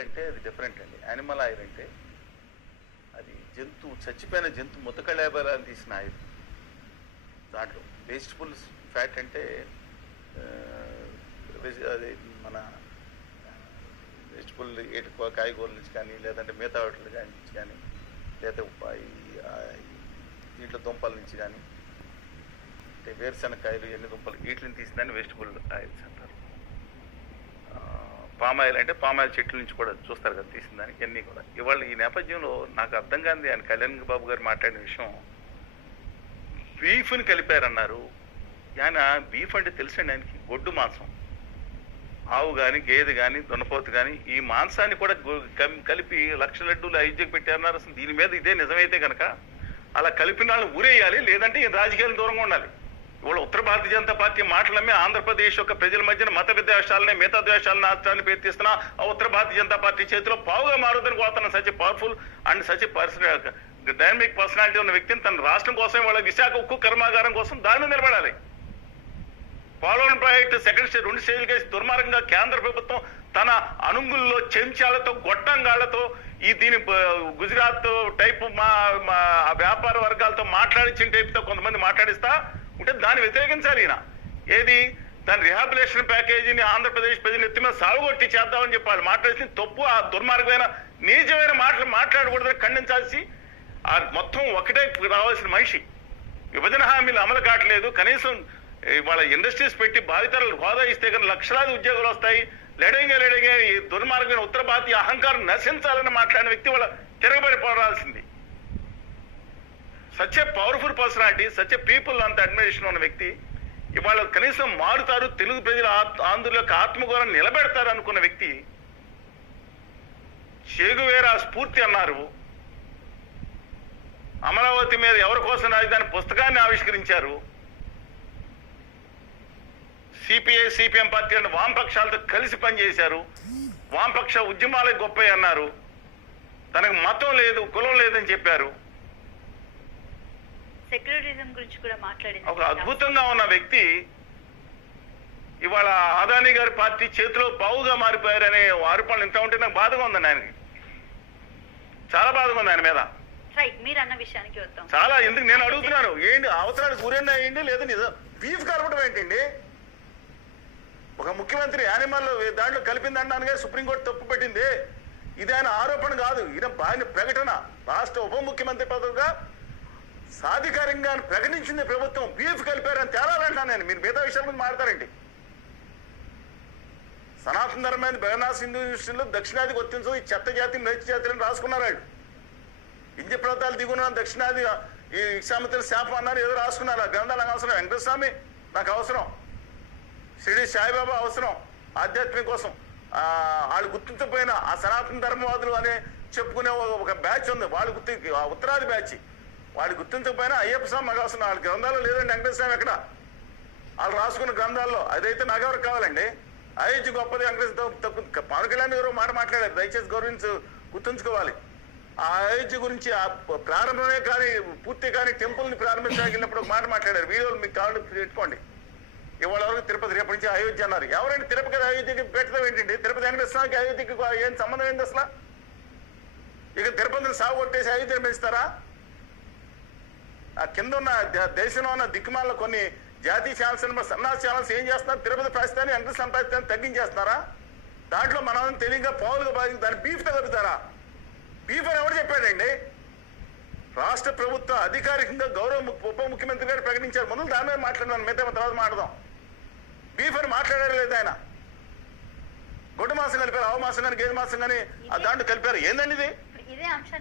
Oil అంటే అది different అండి. యానిమల్ ఆయిల్ అంటే అది జంతువు చచ్చిపోయిన జంతువు ముతకళేబరాన్ని తీసిన ఆయిల్. దాంట్లో వెజిటబుల్స్ ఫ్యాట్ అంటే అది మన వెజిటబుల్ కాయగూరల నుంచి కానీ, లేదంటే మిగతా వాటిల నుంచి కానీ, లేదా వీటిలో దుంపల నుంచి కానీ, అంటే వేరుశనగకాయలు ఎన్ని దుంపలు వీటిని తీసిందని వెజిటబుల్ ఆయిల్స్ అంటారు. పామ్ ఆయిల్ అంటే పామ్ ఆయిల్ చెట్ల నుంచి కూడా చూస్తారు కదా తీసిన దానికి అన్నీ కూడా. ఇవాళ ఈ నేపథ్యంలో నాకు అర్థం కాంది ఆయన కళ్యాణ్ బాబు గారు మాట్లాడిన విషయం, బీఫ్ని కలిపారన్నారు. ఆయన బీఫ్ అంటే తెలుసండి ఆయనకి, గొడ్డు మాంసం. ఆవు కానీ, గేదె కానీ, దున్నపోతు కానీ ఈ మాంసాన్ని కూడా కలిపి 1,00,000 లడ్డూలు అయోధ్యకు పెట్టారన్నారు. అసలు దీని మీద ఇదే నిజమైతే కనుక అలా కలిపిన వాళ్ళని ఊరేయాలి, లేదంటే ఈ రాజకీయాలు దూరంగా ఉండాలి. ఇవాళ ఉత్తర భారతీయ జనతా పార్టీ మాటలమ్మే ఆంధ్రప్రదేశ్ యొక్క ప్రజల మధ్యన మత విద్వేషాలని, మిగతా ద్వేషాలను నాశనాన్ని పేర్తిస్తున్నా ఆ ఉత్తర భారతీయ జనతా పార్టీ చేతిలో పావుగా మారుదని కోరుతున్న such powerful and such dynamic personality ఉన్న వ్యక్తిని తన రాష్ట్రం కోసం, వాళ్ళ విశాఖ ఉక్కు కర్మాగారం కోసం దాని మీద నిలబడాలి. పోలవరం ప్రాజెక్టు సెకండ్ స్టేజ్ 2 స్టేజ్లు కేసి దుర్మార్గంగా కేంద్ర ప్రభుత్వం తన అనుంగుల్లో చెంచాలతో గొట్టంగాళ్లతో దీని గుజరాత్ టైపు వ్యాపార వర్గాలతో మాట్లాడించిన టైపుతో కొంతమంది మాట్లాడిస్తా ఉంటే దాన్ని వ్యతిరేకించాలి. ఈయన ఏది దాని రిహాబిలేషన్ ప్యాకేజీని ఆంధ్రప్రదేశ్ ప్రజలు ఎత్తి మీద సాగుగొట్టి చేద్దామని చెప్పాలి. మాట్లాడిన తప్పు, ఆ దుర్మార్గమైన నీచమైన మాటలు మాట్లాడకూడదని ఖండించాల్సి మొత్తం ఒకటే రావాల్సిన మనిషి. విభజన హామీలు అమలు కావట్లేదు, కనీసం వాళ్ళ ఇండస్ట్రీస్ పెట్టి భావితరాలు హోదా ఇస్తే కానీ లక్షలాది ఉద్యోగాలు వస్తాయి. లేడంగా ఈ దుర్మార్గమైన ఉత్తర భారతీయ అహంకారం నశించాలని మాట్లాడిన వ్యక్తి వాళ్ళ తిరగబడిపోవాల్సింది. Such a powerful personality, such a people అంత అడ్మిరేషన్ ఉన్న వ్యక్తి ఇవాళ కనీసం మారుతారు, తెలుగు ప్రజల ఆంధ్రుల యొక్క ఆత్మగౌరవం నిలబెడతారు అనుకున్న వ్యక్తి చెగువేరా స్ఫూర్తి అన్నారు. అమరావతి మీద ఎవరి కోసం రాజధాని పుస్తకాన్ని ఆవిష్కరించారు. సిపిఐ సిపిఎం పార్టీ అంటే వామపక్షాలతో కలిసి పనిచేశారు. వామపక్ష ఉద్యమాలకు గొప్ప అన్నారు. తనకు మతం లేదు, కులం లేదని చెప్పారు. సెక్యులరిజం గురించి కూడా మాట్లాడింది. ఒక అద్భుతంగా ఉన్న వ్యక్తి ఇవాళ అదానీ గారి పార్టీ చేతిలో పావుగా మారిపోయారనే ఆరోపణలు ఇంత ఉంటే నాకు బాధగా ఉందండి. ఆయనకి చాలా బాధగా ఉంది ఆయన మీద. మీరు అన్న విషయానికి వద్దాం. చాలా ఎందుకు నేను అడుగుతున్నాను, ఏంటి అవసరానికి ఊరేనా అయ్యండి లేదా నిజం బీఫ్ కలపడం ఏంటండి? ఒక ముఖ్యమంత్రి యానిమల్ దాంట్లో కలిపిందన్నాను కానీ సుప్రీంకోర్టు తప్పు పెట్టింది. ఇది ఆయన ఆరోపణ కాదు, ఆయన ప్రకటన. రాష్ట్ర ఉప ముఖ్యమంత్రి పదవిగా సాధికారంగా ప్రకటించింది ప్రభుత్వం. బీఫ్ కలిపారని తేలాలంటాను నేను. మీరు మిగతా విషయాల మీద మాట్లాడతారండి. సనాతన ధర్మమైన బెహనాస్ హిందూ యూనివర్సిటీలో దక్షిణాదికి వర్తించదు ఈ చెత్త జాతి నైతి జాతులని రాసుకున్నారు. వాళ్ళు ఇంద్య పర్వతాలు దిగున్న దక్షిణాది ఈ ఇక్షామిత్రుల శాపం అన్నారు, ఏదో రాసుకున్నారు. ఆ గ్రంథాలు నాకు అవసరం, వెంకటేశ్వర స్వామి నాకు అవసరం, షిరిడి సాయిబాబా అవసరం ఆధ్యాత్మిక కోసం. వాళ్ళు గుర్తించకపోయినా ఆ సనాతన ధర్మవాదులు అనే చెప్పుకునే ఒక బ్యాచ్ ఉంది, వాళ్ళు ఉత్తరాది బ్యాచ్. వాళ్ళు గుర్తించకపోయినా అయ్యప్ప స్వామి నాకు అవసరం. వాళ్ళ గ్రంథాల్లో లేదండి వెంకటేశ్వర స్వామి ఎక్కడ, వాళ్ళు రాసుకున్న గ్రంథాల్లో. అదైతే నాకెవరికి కావాలండి? అయోధ్య గొప్పది, వెంకటేశ్వర తప్పు. పవన్ కళ్యాణ్ గారు మాట మాట్లాడారు, దయచేసి గుర్తుంచుకోవాలి. ఆ అయోధ్య గురించి ఆ ప్రారంభమే కానీ పూర్తి కానీ టెంపుల్ని ప్రారంభించగలిగినప్పుడు ఒక మాట మాట్లాడారు. వీడియోలు మీకు కావాలి పెట్టుకోండి. ఇవాళ వరకు తిరుపతి, రేపటి నుంచి అయోధ్య అన్నారు. ఎవరైనా తిరుపతి అయోధ్యకి పెట్టడం ఏంటండి? తిరుపతి వెంకటేశ్వరకి అయోధ్యకి ఏం సంబంధం ఏంటి అసలు? ఇక తిరుపతిని సాగు కొట్టేసి అయోధ్యను పెంచుతారా? ఆ కింద ఉన్న దేశంలో ఉన్న దిక్కుమాల కొన్ని జాతీయ ఛానల్స్, సన్నాసి ఛానల్స్ ఏం చేస్తున్నారు? తిరుపతి ప్రాస్తాన్ని వెంకటేశ్వర ప్రాస్తాన్ని తగ్గించేస్తున్నారా? దాంట్లో మనం తెలియగా పావులుగా బాధించి దాన్ని బీఫ్తో కలుపుతారా? బీఫ్ అని ఎవరు చెప్పాడండి? రాష్ట్ర ప్రభుత్వం అధికారికంగా గౌరవ ఉప ముఖ్యమంత్రి గారు ప్రకటించారు. ముందు దాని మీద మాట్లాడదాం, మిగతా తర్వాత మాట్లాడదాం. బీఫ్ అని మాట్లాడారు లేదు ఆయన. గొడ్డు మాసం కలిపారు, ఆవు మాసం కానీ గేదె మాసం కానీ దాంట్లో కలిపారు. ఏందండి ఇది? ఇదే అంశాన్ని